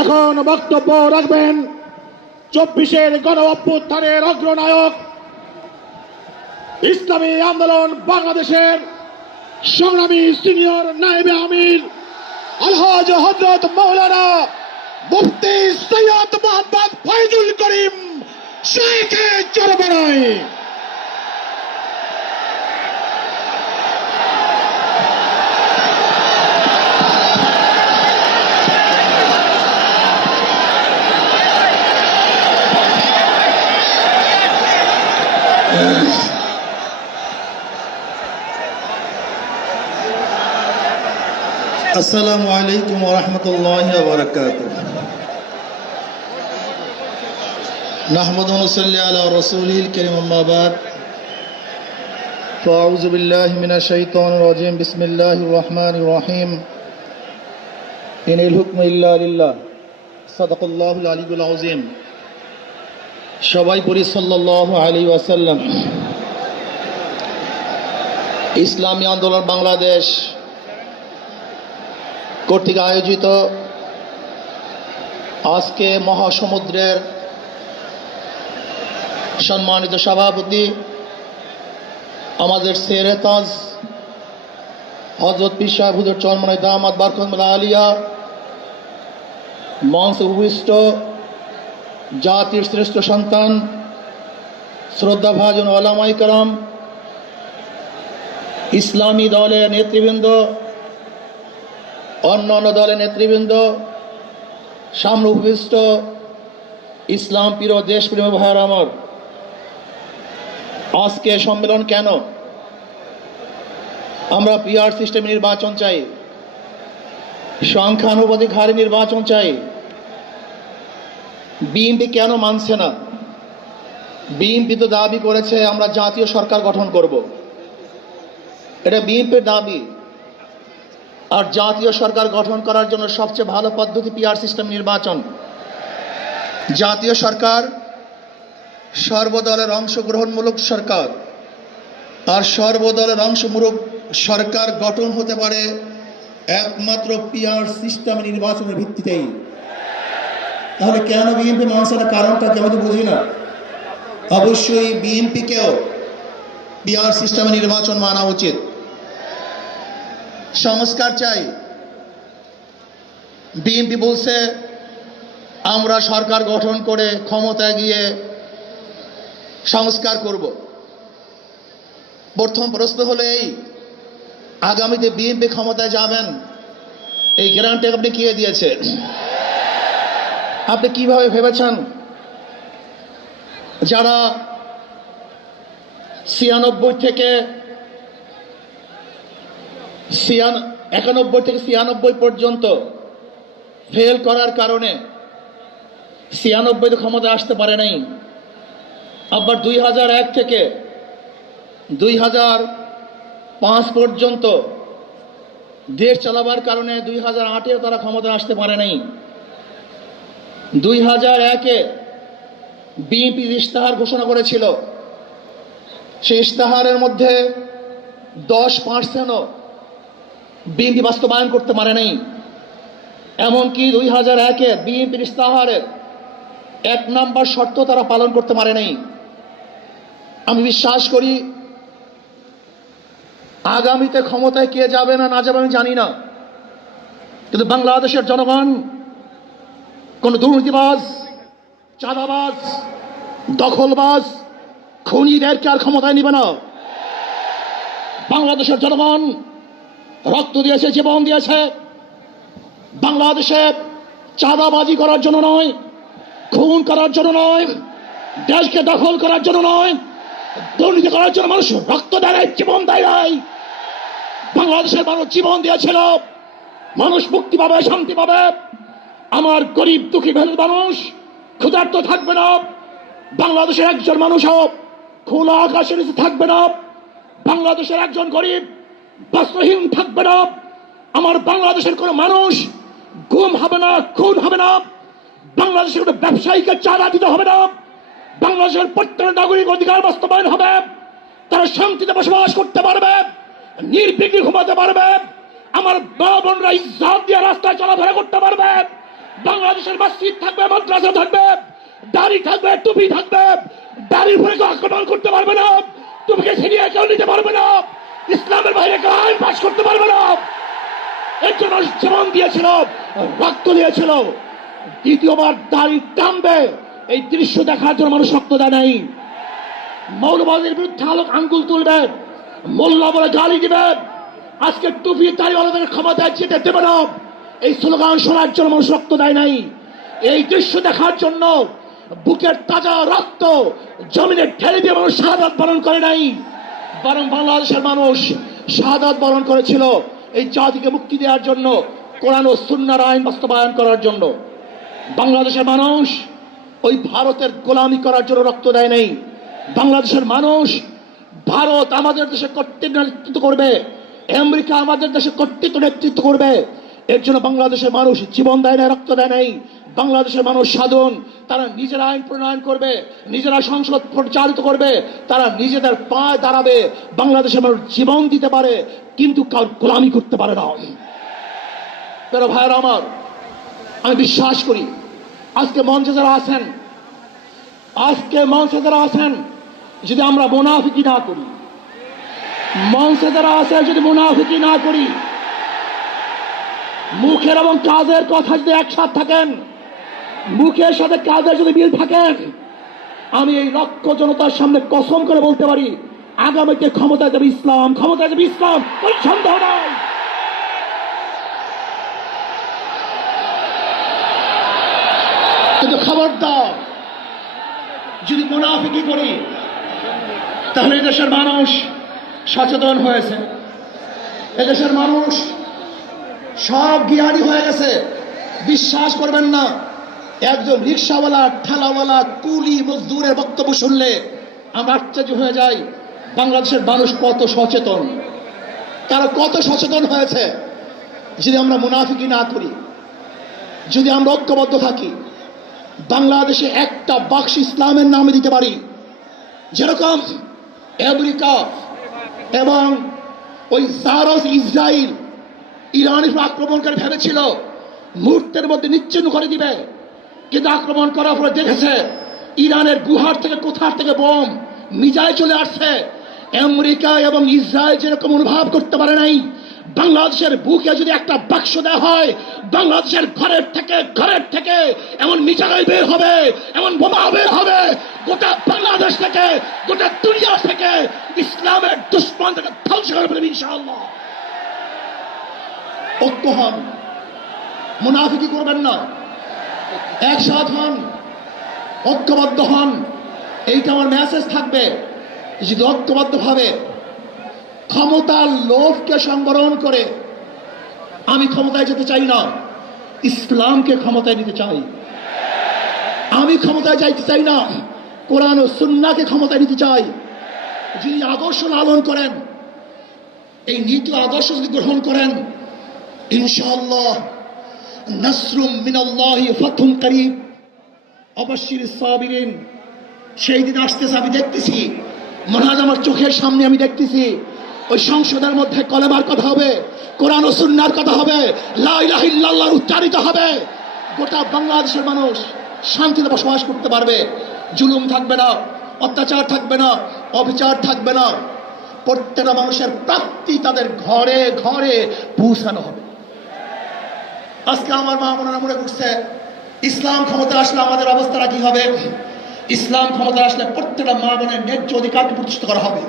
এখন বক্তব্য রাখবেন 24-এর গণ অভ্যুত্থানের অগ্রনায়ক ইসলামী আন্দোলন বাংলাদেশের সংগ্রামী সিনিয়র নায়েবে আমির আলহাজ হযরত মাওলানা মুফতি সৈয়দ মোহাম্মদ ফয়জুল করিম শেখে চরমনাই। আসসালামু আলাইকুম ওয়া রাহমাতুল্লাহি ওয়া বারাকাতুহু। নাহমাদু ওয়া নুসাল্লি আলা রাসূলিল কারীম, আম্মা বাদ। ফাআউযু বিল্লাহি মিনাশ শাইতানির রাজীম। বিসমিল্লাহির রহমানির রহিম। ইনিল হুকমু ইল্লা লিল্লাহ। সাদাকাল্লাহুল আলিয়্যুল আযীম। সবাই পড়ি সাল্লাল্লাহু আলাইহি ওয়াসাল্লাম। ইসলামী আন্দোলন বাংলাদেশ কর্তৃক আয়োজিত আজকে মহাসমুদ্রের সম্মানিত সভাপতি আমাদের শেরে তাজ হযরত পীর সাহেব হুজুর চরমনাই দামাত বারকাতুহুল আলিয়া, মঞ্চে উপবিষ্ট জাতির শ্রেষ্ঠ সন্তান শ্রদ্ধাভাজন ওলামায়ে কেরাম, ইসলামী দলের নেতৃবৃন্দ, অন্যান্য দলের নেতৃবৃন্দ, সামনে উপবিষ্ট ইসলাম প্রিয় দেশপ্রেমী ভাইয়েরা আমার, আজকে সম্মেলন কেন? আমরা পিআর সিস্টেমে নির্বাচন চাই, সংখ্যানুপাতিক হারে নির্বাচন চাই। বিএনপি কেন মানছে না? বিএনপি তো দাবি করেছে আমরা জাতীয় সরকার গঠন করব, এটা বিএনপির দাবি। আর জাতীয় সরকার গঠন করার জন্য সবচেয়ে ভালো পদ্ধতি পিআর সিস্টেম নির্বাচন। জাতীয় সরকার সর্বদলের অংশগ্রহণমূলক সরকার, আর সর্বদলের অংশমূলক সরকার গঠন হতে পারে একমাত্র পিআর সিস্টেম নির্বাচনের ভিত্তিতেই। তাহলে কেন বিএনপি মানছে না? কারণটা কি? আমি তো বুঝি না। অবশ্যই বিএনপিকেও পিআর সিস্টেমে নির্বাচন মানা উচিত। সংস্কার চাই। বিএনপি বলছে আমরা সরকার গঠন করে ক্ষমতায় গিয়ে সংস্কার করব। প্রথম প্রশ্ন হলো এই, আগামীতে বিএনপি ক্ষমতায় যাবেন, এই গ্যারান্টি আপনি কে দিয়েছে? আপনি কিভাবে ভেবেছেন যারা 91 থেকে 96 পর্যন্ত ফেল করার কারণে 96 ক্ষমতা আসতে পারে নাই, আবার 2001 থেকে 2005 পর্যন্ত দেশ চালাবার কারণে 2008-এও তারা ক্ষমতা আসতে পারে নাই। 2001-এ বিএনপি ইশতেহার ঘোষণা করেছিল, সেই ইশতেহারের মধ্যে 10%ও বিএনপি বাস্তবায়ন করতে পারে নাই। এমনকি 2001-এ বিএনপির ইশতেহারের 1 নম্বর শর্ত তারা পালন করতে পারে নাই। আমি বিশ্বাস করি আগামীতে ক্ষমতায় কে যাবে না না যাবে আমি জানি না, কিন্তু বাংলাদেশের জনগণ কোন দুর্নীতিবাজ, চাঁদাবাজ, দখলবাজ, খুনিদেরকে আর ক্ষমতায় নিবে না। বাংলাদেশের জনগণ রক্ত দিয়েছে, জীবন দিয়েছে বাংলাদেশে চাঁদাবাজি করার জন্য নয়, খুন করার জন্য নয়, দেশকে দখল করার জন্য নয়, দুর্নীতি করার জন্য মানুষ রক্ত দেয়, জীবন দেয় নাই। বাংলাদেশের মানুষ জীবন দিয়েছিল, মানুষ মুক্তি পাবে, শান্তি পাবে। আমার গরিব দুঃখী মানুষ ক্ষুধার্ত থাকবে না, বাংলাদেশের একজন মানুষও খোলা আকাশের নিচে থাকবে না, বাংলাদেশের একজন গরিব বস্ত্রহীন থাকবে না, আমার বাংলাদেশের কোনো মানুষ গুম হবে না, খুন হবে না, বাংলাদেশের কোনো ব্যবসায়ীকে চাঁদা দিতে হবে না, বাংলাদেশের প্রত্যেক নাগরিক অধিকার বাস্তবায়ন হবে, তারা শান্তিতে বসবাস করতে পারবে, নির্বিঘ্নে ঘুমাতে পারবে, আমার মা বোনরা ইজ্জত দিয়ে রাস্তায় চলাফেরা করতে পারবে, বাংলাদেশের মসজিদ থাকবে, মাদ্রাসা থাকবে, দাড়ি থাকবে, টুপি থাকবে, দাড়ির উপরে কেউ আক্রমণ করতে পারবে না, টুপিকে ছিনিয়ে কেউ নিতে পারবে না, ইসলামের বাইরে কেউ আইন পাশ করতে পারবে না। এর জন্য জীবন দিয়েছিল, রক্ত দিয়েছিল। দ্বিতীয়বার দাড়ি টানবে, এই দৃশ্য দেখার জন্য মানুষ রক্ত দেয় নাই। মৌলবাদীর বিরুদ্ধে আলোক আঙ্গুল তুলবে, মোল্লা বলে গালি দিবে, আজকে টুপি দাড়িওয়ালাদের ক্ষমতায় যেতে দেবে না, এই স্লোগান শোনার জন্য মানুষ রক্ত দেয় নাই। এই দৃশ্য দেখার জন্য বুকের তাজা রক্ত জমিনে ঢেলে দিয়ে মানুষ শাহাদাত বরণ করে নাই, বরং বাংলাদেশের মানুষ শাহাদাত বরণ করেছিল এই জাতিকে মুক্তি দেওয়ার জন্য, কোরআন ও সুন্নাহর আইন বাস্তবায়ন করার জন্য। বাংলাদেশের মানুষ ওই ভারতের গোলামি করার জন্য রক্ত দেয় নাই। বাংলাদেশের মানুষ ভারত আমাদের দেশে কর্তৃত্ব নেতৃত্ব করবে, আমেরিকা আমাদের দেশে কর্তৃত্ব নেতৃত্ব করবে, এর জন্য বাংলাদেশের মানুষ জীবন দেয় না, রক্ত দেয় নাই। বাংলাদেশের মানুষ সাধন, তারা নিজেরা আইন প্রণয়ন করবে, নিজেরা সংসদ পরিচালিত করবে, তারা নিজেদের পায়ে দাঁড়াবে। বাংলাদেশের মানুষ জীবন দিতে পারে, কিন্তু কার গোলামি করতে পারে না। প্রিয় ভাইয়েরা আমার, আমি বিশ্বাস করি আজকে মঞ্চে যারা আছেন, যদি আমরা মুনাফিকি না করি, মঞ্চে যারা আছে যদি মুনাফিকি না করি, মুখের এবং কাজের কথা যদি একসাথে থাকেন, মুখের সাথে কাজের যদি মিল থাকেন, আমি এই লক্ষ জনতার সামনে কসম করে বলতে পারি আগামীতে ক্ষমতায় যাবে ইসলাম, ক্ষমতায় যাবে ইসলাম, কোনো সন্দেহ নাই। কিন্তু খবরদার যদি মুনাফিকি করি, তাহলে এদেশের মানুষ সচেতন হয়েছে, এদেশের মানুষ সব জ্ঞানী হয়ে গেছে। বিশ্বাস করবেন না, একজন রিক্সাওয়ালা, ঠেলাওয়ালা, কুলি মজদুরের বক্তব্য শুনলে আমরা আশ্চর্য হয়ে যাই বাংলাদেশের মানুষ কত সচেতন, তারা কত সচেতন হয়েছে। যদি আমরা মুনাফিকি না করি, যদি আমরা ঐক্যবদ্ধ থাকি, বাংলাদেশে একটা বাক্স ইসলামের নামে দিতে পারি। যেরকম আমেরিকা এবং ওই জারস ইসরায়েল ইরানের আক্রমণ করে ভেবেছিল মুহূর্তের মধ্যে নিচ্ছিন্ন করে দিবে, কিন্তু আক্রমণ করার পরে দেখেছে ইরানের গুহার থেকে কোথার থেকে বোম মিজাইল চলে আসছে। আমেরিকা এবং ইসরায়েল যেরকম অনুভব করতে পারে নাই, বাংলাদেশের বুকে যদি একটা বাক্স দেওয়া হয়, বাংলাদেশের ঘরের থেকে এমন মিসাইল বের হবে, এমন বোমা বের হবে, গোটা বাংলাদেশ থেকে, গোটা দুনিয়া থেকে ইসলামের দুশ্মন থেকে ধ্বংস করে ফেলবে ইনশাআল্লাহ। ঐক্য হন, মুনাফিকি করবেন না, একসাথ হন, ঐক্যবদ্ধ হন, এইটা আমার মেসেজ থাকবে। যদি ঐক্যবদ্ধ ভাবে ক্ষমতার লোভকে সংবরণ করে, আমি ক্ষমতায় যেতে চাই না, ইসলামকে ক্ষমতায় নিতে চাই। আমি ক্ষমতায় যাইতে চাই না, কোরআন ও সুন্নাহকে ক্ষমতায় নিতে চাই। যিনি আদর্শ লালন করেন, এই নীতি আদর্শ যদি গ্রহণ করেন, ইনশাআল্লাহ নাসরুম মিনাল্লাহি ফাতহুন করিব, অবশ্যই সাবিরিন, সেই দিন আসতেছে। আমি দেখতেছি, মহাজ আমার চোখের সামনে আমি দেখতেছি, ওই সংসদের মধ্যে কলেমার কথা হবে, কোরআন ও সুন্নাহর কথা হবে, লা ইলাহা ইল্লাল্লাহ উচ্চারিত হবে। গোটা বাংলাদেশের মানুষ শান্তিতে বসবাস করতে পারবে, জুলুম থাকবে না, অত্যাচার থাকবে না, অবিচার থাকবে না। প্রত্যেকটা মানুষের প্রাপ্তি তাদের ঘরে ঘরে পৌঁছানো হবে। আজকে আমার মা বোনেরা মনে করছে ইসলাম ক্ষমতা আসলে আমাদের অবস্থাটা কি হবে। ইসলাম ক্ষমতা আসলে প্রত্যেকটা মা বোনের ন্যায্য অধিকারকে প্রতিষ্ঠিত করা হবে।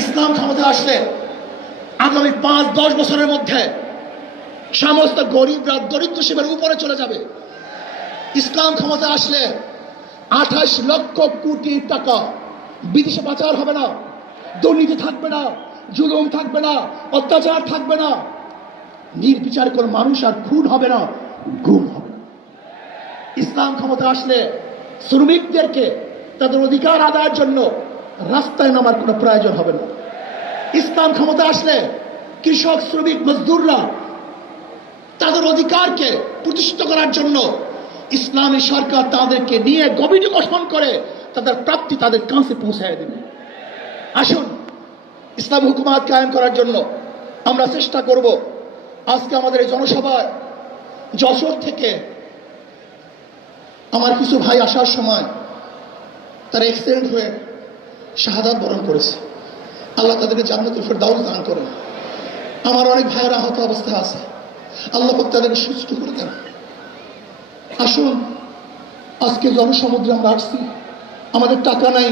ইসলাম ক্ষমতা আসলে আগামী 5-10 বছরের মধ্যে সমস্ত গরিবরা দরিদ্র সীমার উপরে চলে যাবে। ইসলাম ক্ষমতা আসলে 28 লক্ষ কোটি টাকা বিদেশে পাচার হবে না, দুর্নীতি থাকবে না, জুলুম থাকবে না, অত্যাচার থাকবে না, নির্বিচার কোন মানুষ আর খুন হবে না, গুম হবে না। ইসলাম ক্ষমতা আসলে শ্রমিকদেরকে তাদের অধিকার আদায়ের জন্য রাস্তায় নামার কোনো প্রয়োজন হবে না। ইসলাম ক্ষমতা আসলে কৃষক, শ্রমিক, মজদুররা তাদের অধিকারকে প্রতিষ্ঠিত করার জন্য ইসলামী সরকার তাদেরকে নিয়ে কমিটি গঠন করে তাদের প্রাপ্তি তাদের কাছে পৌঁছায় দেবে। আসুন, ইসলাম হুকুমাত কায়েম করার জন্য আমরা চেষ্টা করব। আজকে আমাদের এই জনসভায় যশোর থেকে আমার কিছু ভাই আসার সময় তারা অ্যাক্সিডেন্ট হয়ে শাহাদাত বরণ করেছে। আল্লাহ তাদেরকে জান্নাতুল ফেরদাউস দান করেন। আমার অনেক ভাইয়েরা আহত অবস্থায় আছে, আল্লাহ পাক তাদেরকে সুস্থ করে দেন। আসুন, আজকে জনসমুদ্রে আমরা আসছি, আমাদের টাকা নাই,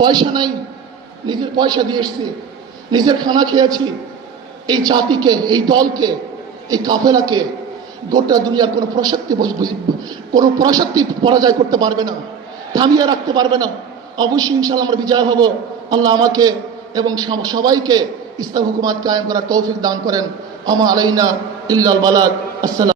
পয়সা নাই, নিজের পয়সা দিয়ে এসছি, নিজের খানা খেয়েছি। এই জাতিকে, এই দলকে, এই কাফেলাকে গোটা দুনিয়ার কোনো প্রশক্তি পরাজয় করতে পারবে না, থামিয়ে রাখতে পারবে না। অবশ্যই ইনশাআল্লাহ আমরা বিজয় হব। আল্লাহ আমাকে এবং সবাইকে ইসলাম হুকুমাত কায়েম করার তৌফিক দান করেন। আমা আলাইনা ইল্লাল বালাগ। আসসালাম।